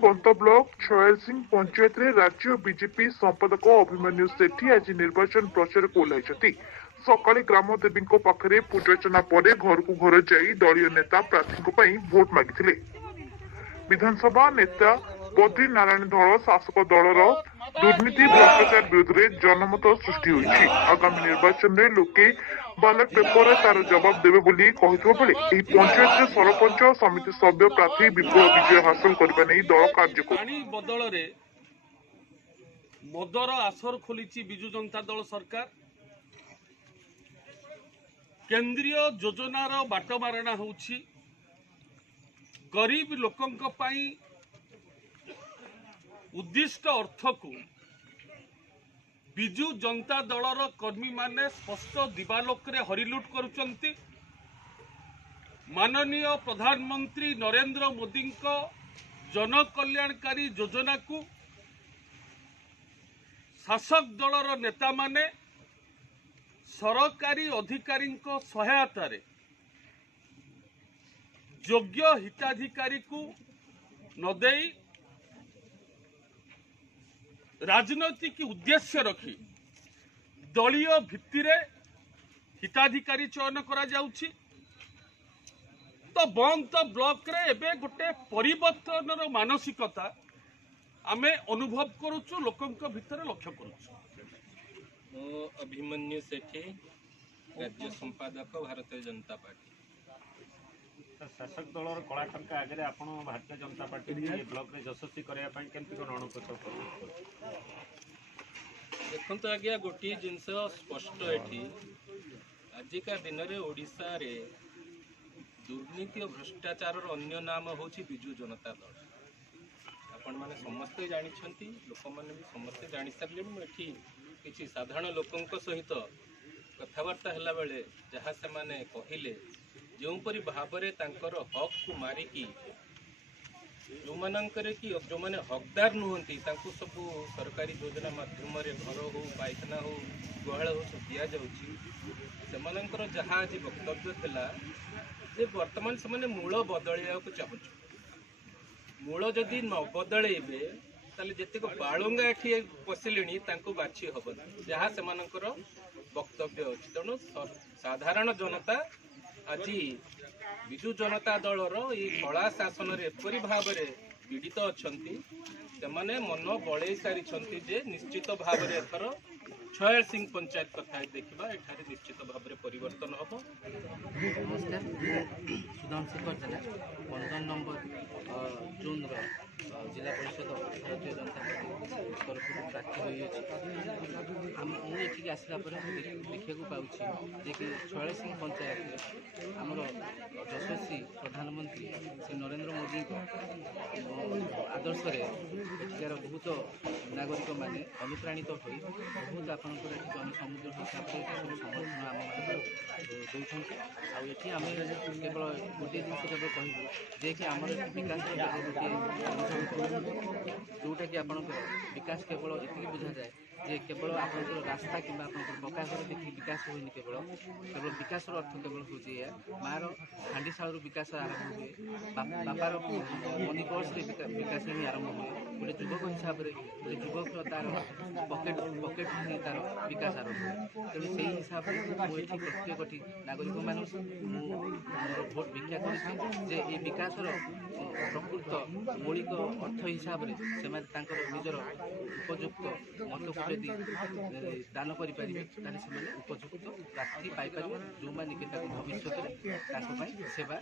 बंत block छयल Singh panchayat रे राज्य BJP संपादक अभिमन्यु सेठी आज निर्वाचन प्रचार को ओह्लैଛନ୍ତି। सकाळे ग्राम देवी पाखरे पूजार्चना पर घर को घर जाई दलीय नेता प्रार्थी भोट मागिथिले। विधानसभा नेता बद्री नारायण धल शासक दलर दुर्नीति भ्रष्टाचार विरोध में जनमत सृष्टि होइछि। आगामी निर्वाचन में लोके बैलेट पेपर तार जवाब देवे बोली कहितबा बेले एही पंचायत सरपंच समिति सभ्य प्रार्थी विपुल विजय हासिल करबा नै दल कार्य पानी बदल रे मदर आसर खोलिछि बिजु जनता दल सरकार। केंद्रीय योजनार बाटमारणा होछि। गरीब लोकंक पई उद्दिष्ट अर्थ को बिजु जनता दलर कर्मी माने स्पष्ट दिवालोक रे हरिलुट करुचंती। माननीय प्रधानमंत्री नरेंद्र मोदी जन कल्याणकारी योजना को शासक दलर नेता माने सरकारी अधिकारी सहायता रे योग्य हिताधिकारी को न देई राजनैतिक उद्देश्य रखी दलीय भित्ति रे हिताधिकारी चयन करा जाउछि। तो बंत ब्लॉक रे एबे गोटे परिवर्तन मानसिकता आमे अनुभव करूछु, लोकंक भितर लक्ष्य करूछु। मो अभिमन्यु सेठी राज्य संपादक भारतीय जनता पार्टी। शासक दलर कला टंका आगे आप भारतीय जनता पार्टी ब्लॉक रे यशस्वी करने केमती रणकौशल देखो आज्ञा गोटे जिनस स्पष्ट एटी आजिका दिन में ओडिशा रे दुर्नीति और भ्रष्टाचार अन्य नाम होची बिजु जनता दल। आपण माने समस्ते जानिछंती, लोक माने भी समस्ते जानि सारले। मुझे किछि साधारण लोकंक सहित कथबार्ता हला बेले जहाँ से माने कहिले जोपरी भाव में तांकर हक को मारिकी जो मानकर कि जो माने हकदार नुहंती तांको सब सरकारी योजना माध्यम घर हो पायखाना हो गुहाल हो सब दिया जाउछि। सेमानंकर जहाँ आज वक्तव्य थिला जे वर्तमान से मूल बदलिया को चाहूँ। मूल जदि न बदलेबे ताले जेतिक बालुंगा एठी पशिलेनी तांको बाछि हबनी जहाँ सेमानंकर वक्तव्य अछि। तेणु साधारण जनता आज बिजु जनता दलर ये कला शासन एपरी भाव में पीड़ित अच्छा मन बड़े सारी जे निश्चित भाव में एथर छयल सिंह पंचायत कथा देखा एठारे निश्चित भाव में परिवर्तन हम। नमस्कार, सुधांशेखर जेना 15 नंबर जून जिला परिषद भारतीय जनता पार्टी तरफ प्रार्थी होती आसला देखा पाँच जे कि छयल सिंह पंचायत आमर यशस्वी प्रधानमंत्री श्री नरेंद्र मोदी आदर्श एठार बहुत नागरिक माने अनुप्राणित हो बहुत आपंकर जनसमुद्र हिसाब से समर्थन आम दौरान आठी आम केवल गोटे जिन जब कहूँ जे कि आमर विकास गोटे जोटा कि आप विकास केवल ये बुझा जाए जे केवल आप रास्ता कि पक्का घर देखिए विकास होनी केवल केवल विकास अर्थ केवल हूँ मार हांडीशाल विकास आरंभ हुए बापार मनी पर्स विकास ही आरंभ हुए गोटे युवक हिसाब से गोटे युवक तार पकेट ही तार विकास आरंभ हुए। तेणु से हिसाब से मुझे प्रत्येक नागरिक मान मोर भोट भिक्षा कर विकास प्रकृत मौलिक अर्थ हिसाब से निजर उपयुक्त मत यदि दान करें उपयुक्त प्रार्थी पाइपर जो मैंने भविष्य में सेवा